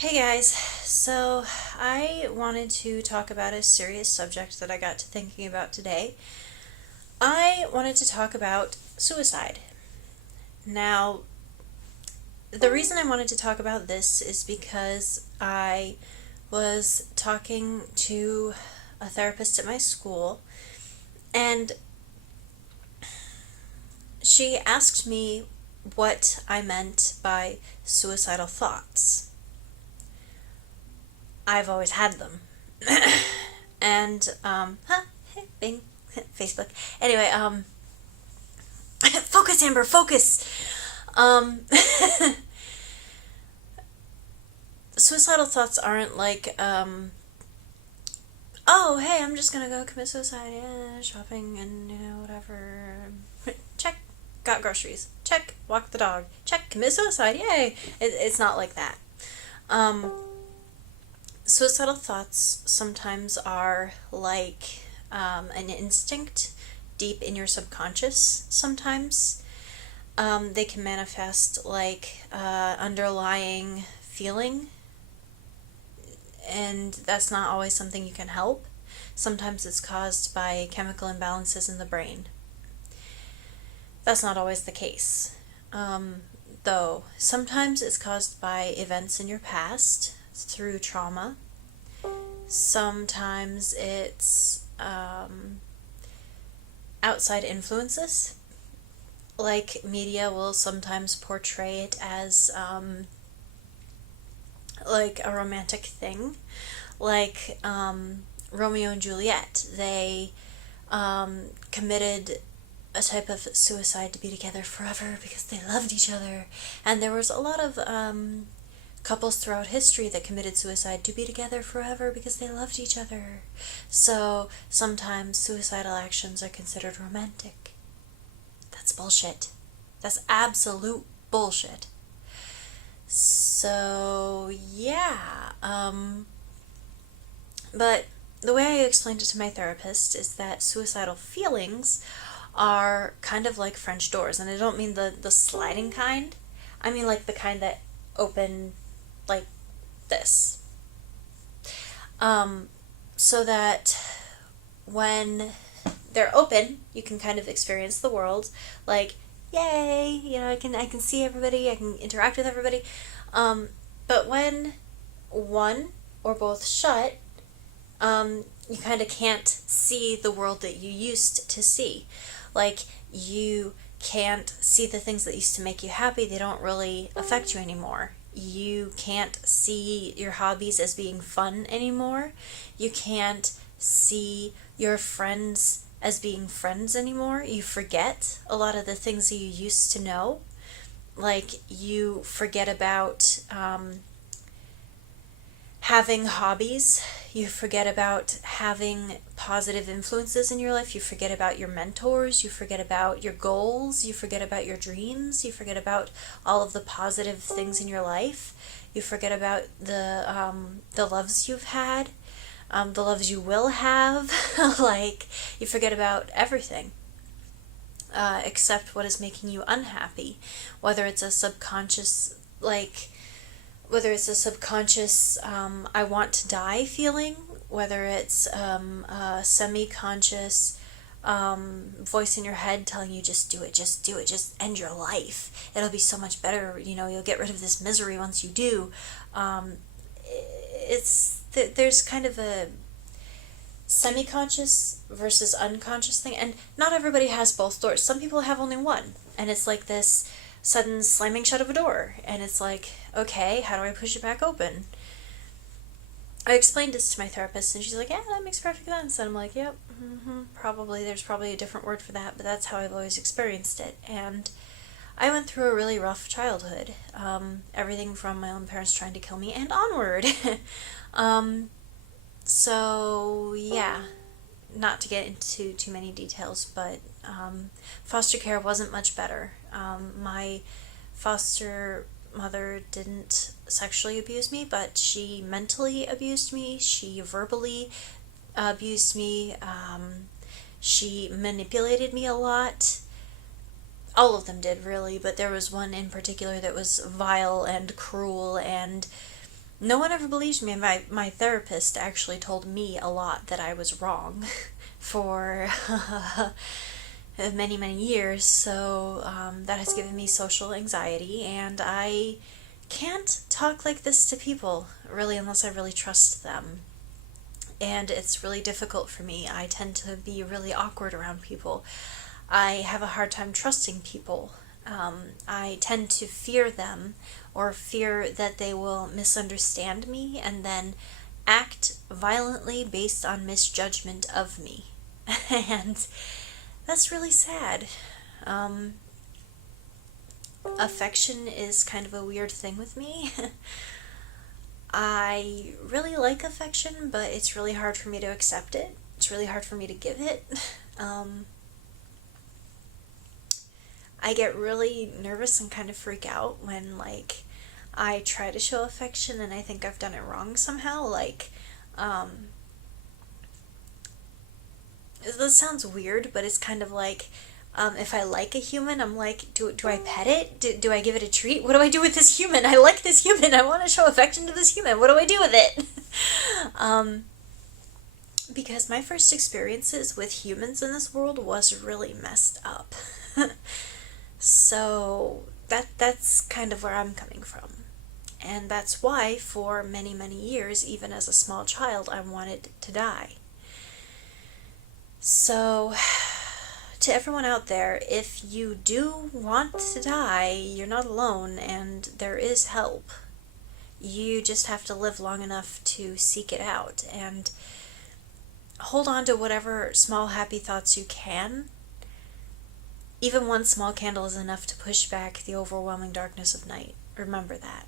Hey guys, so I wanted to talk about a serious subject that I got to thinking about today. I wanted to talk about suicide. Now, the reason I wanted to talk about this is because I was talking to a therapist at my school, and she asked me what I meant by suicidal thoughts. I've always had them. And bing, Facebook. Anyway, focus, Amber, focus. Um, Suicidal thoughts aren't like, oh, hey, I'm just gonna go commit suicide, yeah, shopping and, whatever. Check, got groceries. Check, walk the dog. Check, commit suicide, yay. It's not like that. Um, Suicidal thoughts sometimes are like an instinct deep in your subconscious sometimes. They can manifest like underlying feeling, and that's not always something you can help. Sometimes it's caused by chemical imbalances in the brain. That's not always the case. Though sometimes it's caused by events in your past through trauma. Sometimes it's outside influences. Like media will sometimes portray it as like a romantic thing. Like Romeo and Juliet. They committed a type of suicide to be together forever because they loved each other. And there was a lot of couples throughout history that committed suicide to be together forever because they loved each other. So sometimes suicidal actions are considered romantic. That's bullshit. That's absolute bullshit. So, yeah. But the way I explained it to my therapist is that suicidal feelings are kind of like French doors. And I don't mean the sliding kind. I mean like the kind that open like this. So that when they're open, you can kind of experience the world like, yay, I can see everybody, I can interact with everybody. But when one or both shut, you kind of can't see the world that you used to see. Like, you can't see the things that used to make you happy, they don't really affect you anymore. You can't see your hobbies as being fun anymore. You can't see your friends as being friends anymore. You forget a lot of the things that you used to know. Like, you forget about having hobbies. You forget about having positive influences in your life. You forget about your mentors. You forget about your goals. You forget about your dreams. You forget about all of the positive things in your life. You forget about the loves you've had, the loves you will have. Like, you forget about everything. Except what is making you unhappy, whether it's a subconscious, I want to die feeling, whether it's a semi-conscious voice in your head telling you just do it, just end your life. It'll be so much better, you'll get rid of this misery once you do. There's kind of a semi-conscious versus unconscious thing, and not everybody has both doors. Some people have only one, and it's like this sudden slamming shut of a door, and it's like, okay, how do I push it back open? I explained this to my therapist, and she's like, yeah, that makes perfect sense. And I'm like, yep, there's probably a different word for that, but that's how I've always experienced it. And I went through a really rough childhood, everything from my own parents trying to kill me and onward. So, yeah, not to get into too many details, but foster care wasn't much better. My foster mother didn't sexually abuse me, but she mentally abused me. She verbally abused me. She manipulated me a lot. All of them did, really, but there was one in particular that was vile and cruel, and No one ever believes me. My therapist actually told me a lot that I was wrong for many, many years. So that has given me social anxiety, and I can't talk like this to people, really, unless I really trust them. And it's really difficult for me. I tend to be really awkward around people. I have a hard time trusting people. I tend to fear them, or fear that they will misunderstand me and then act violently based on misjudgment of me. And that's really sad. Um, Affection is kind of a weird thing with me. I really like affection, but it's really hard for me to accept it. It's really hard for me to give it. Um, I get really nervous and kind of freak out when, like, I try to show affection and I think I've done it wrong somehow. Like, um, this sounds weird, but it's kind of like, if I like a human, I'm like, do I pet it? Do I give it a treat? What do I do with this human? I like this human. I want to show affection to this human. What do I do with it? um, because my first experiences with humans in this world was really messed up. So that's kind of where I'm coming from. And that's why for many, many years, even as a small child, I wanted to die. So to everyone out there, if you do want to die, you're not alone and there is help. You just have to live long enough to seek it out and hold on to whatever small happy thoughts you can. Even one small candle is enough to push back the overwhelming darkness of night. Remember that.